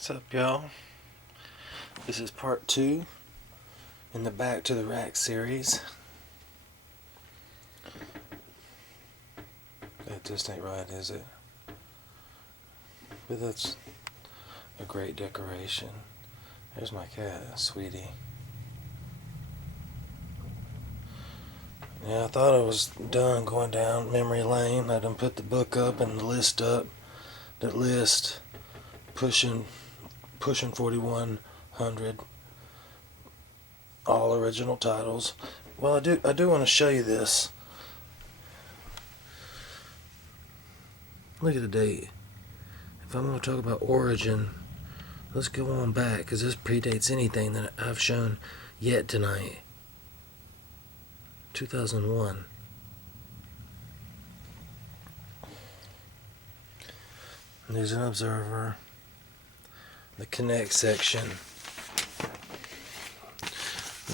What's up, y'all? This is part 2 in the Back to the RACKS series. That just ain't right, is it? But that's a great decoration. There's my cat, Sweetie. Yeah, I thought I was done going down memory lane. I done put the book up and the list up. That list pushing 4,100, all original titles. Well, I do want to show you this. Look at the date. If I'm going to talk about origin, let's go on back, because this predates anything that I've shown yet tonight. 2001. There's an observer. The connect section.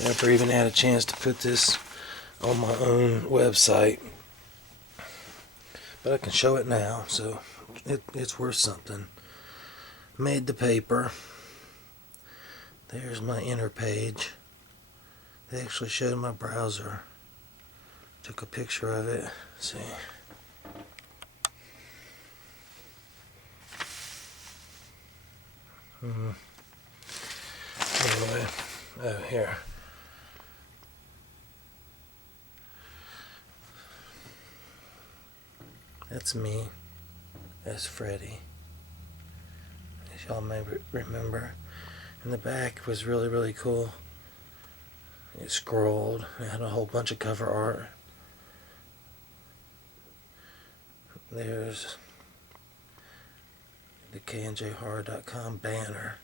Never even had a chance to put this on my own website, but I can show it now, so it's worth something. Made the paper. There's my inner page. They actually showed my browser. Took a picture of it. Let's see. Anyway, oh, here. That's me as Freddy, as y'all may remember. And the back was really, really cool. It scrolled. It had a whole bunch of cover art. There's the KandJHorrordotcom banner.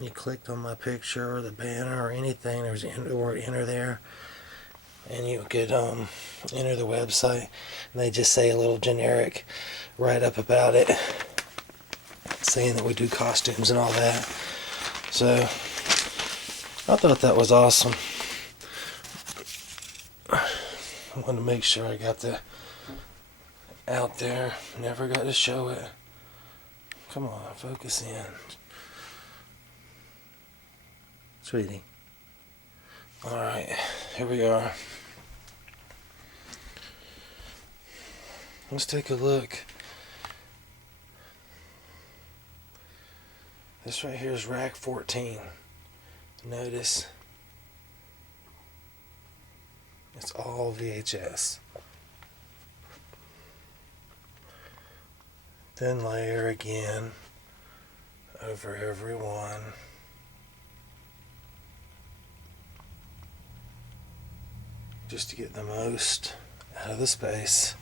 You clicked on my picture or the banner or anything, there's the word enter there, and you could enter the website, and they just say a little generic write-up about it, saying that we do costumes and all that. So I thought that was awesome. I wanted to make sure I got the out there. Never got to show it. Come on, focus in. Sweetie. Alright, here we are. Let's take a look. This right here is rack 14. Notice it's all VHS. Then layer again over every one. Just to get the most out of the space.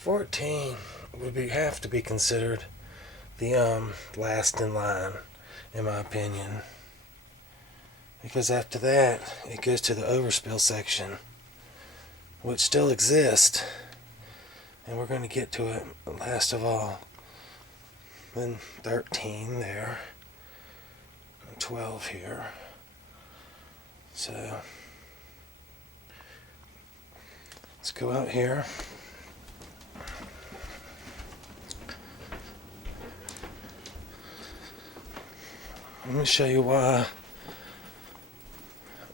$14 would have to be considered the last in line, in my opinion, because after that it goes to the overspill section, which still exists, and we're going to get to it last of all. Then 13 there, and 12 here. So let's go out here. Let me show you why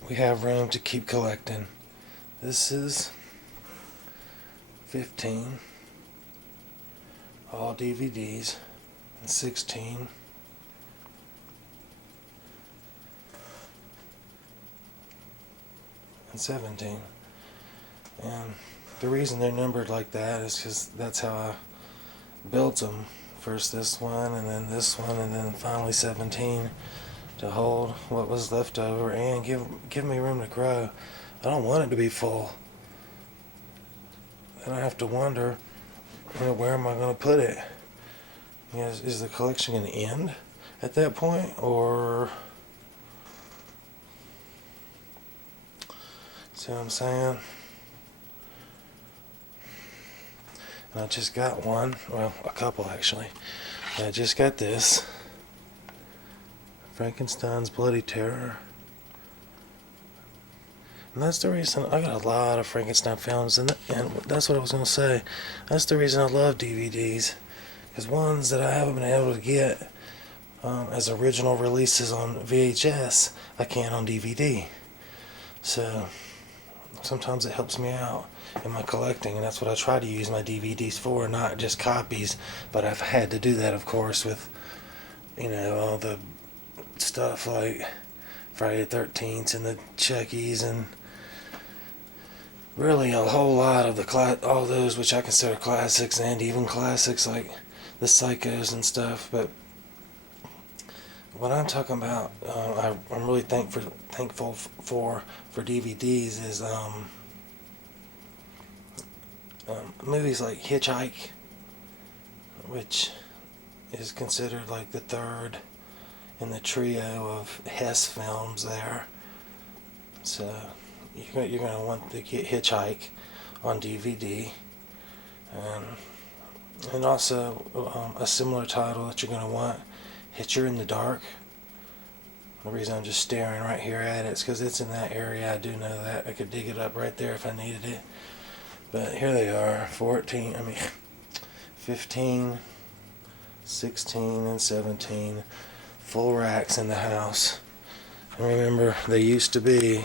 we have room to keep collecting. This is 15, all DVDs, and 16, and 17. And the reason they're numbered like that is because that's how I built them. First this one, and then this one, and then finally 17 to hold what was left over and give me room to grow. I don't want it to be full. And I have to wonder, where am I going to put it? Is the collection going to end at that point, or see what I'm saying? And I just got one, well, a couple actually. I just got this, Frankenstein's Bloody Terror. And that's the reason I got a lot of Frankenstein films, and that's what I was going to say. That's the reason I love DVDs, because ones that I haven't been able to get as original releases on VHS, I can on DVD. So sometimes it helps me out in my collecting, and that's what I try to use my DVDs for, not just copies. But I've had to do that, of course, with all the stuff like Friday the 13th and the Chuckies, and really a whole lot of all those which I consider classics, and even classics like the Psychos and stuff. But what I'm talking about, I'm really thankful for DVDs is movies like Hitchhike, which is considered like the third in the trio of Hess films there. So you're going to want to get Hitchhike on DVD, and also a similar title that you're going to want, Hitcher in the Dark. The reason I'm just staring right here at it is because it's in that area. I do know that. I could dig it up right there if I needed it. But here they are, 15, 16, and 17. Full racks in the house. And remember, they used to be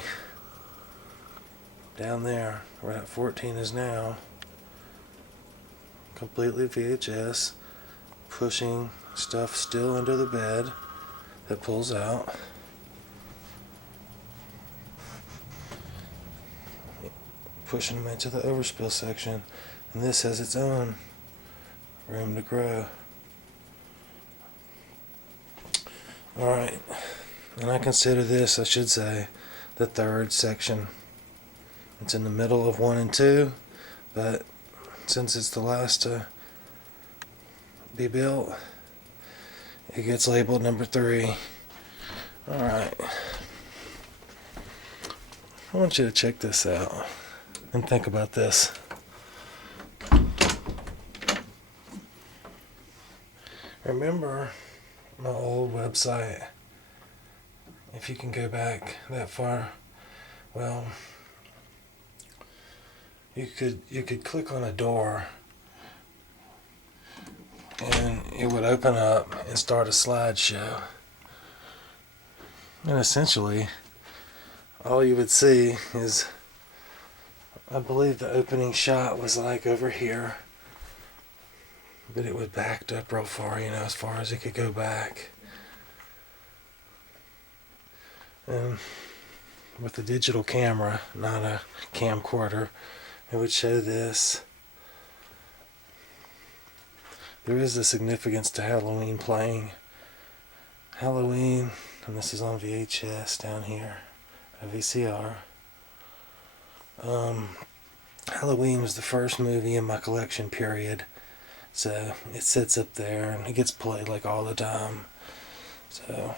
down there where that 14 is now. Completely VHS. Pushing stuff still under the bed that pulls out. Pushing them into the overspill section. And this has its own room to grow. Alright, and I consider this, I should say, the third section. It's in the middle of 1 and 2, but since it's the last to be built, it gets labeled number 3. Alright, I want you to check this out and think about this. Remember my old website? If you can go back that far, well, you could click on a door and it would open up and start a slideshow, and essentially all you would see is, I believe the opening shot was like over here, but it was backed up real far, as far as it could go back. And with a digital camera, not a camcorder, it would show this. There is a significance to Halloween playing. Halloween, and this is on VHS down here, a VCR. Halloween was the first movie in my collection, period. So it sits up there and it gets played like all the time. So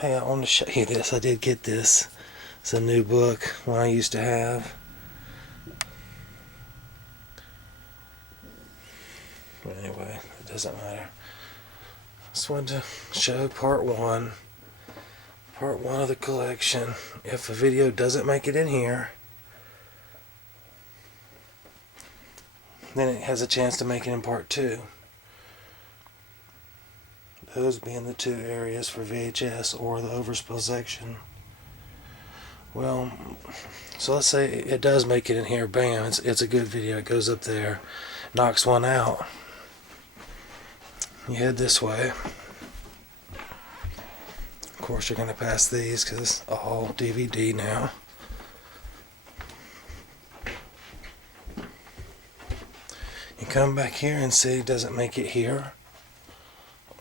hey, I want to show you this. I did get this. It's a new book, one I used to have. But anyway, it doesn't matter. Just wanted to show part one of the collection. If a video doesn't make it in here, then it has a chance to make it in part 2. Those being the 2 areas for VHS or the overspill section. Well, so let's say it does make it in here. Bam, it's a good video. It goes up there, knocks one out. You head this way. Of course, you're going to pass these because it's all DVD now. You come back here and see, does it make it here?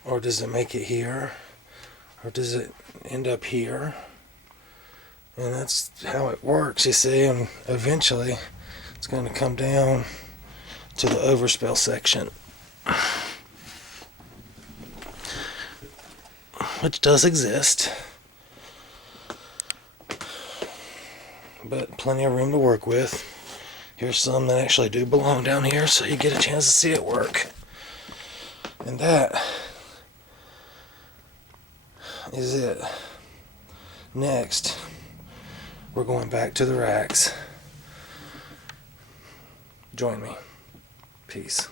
Or does it make it here? Or does it end up here? And that's how it works, you see. And eventually, it's going to come down to the overspill section, which does exist, but plenty of room to work with. Here's some that actually do belong down here, so you get a chance to see it work. And that is it. Next, we're going back to the racks. Join me. Peace.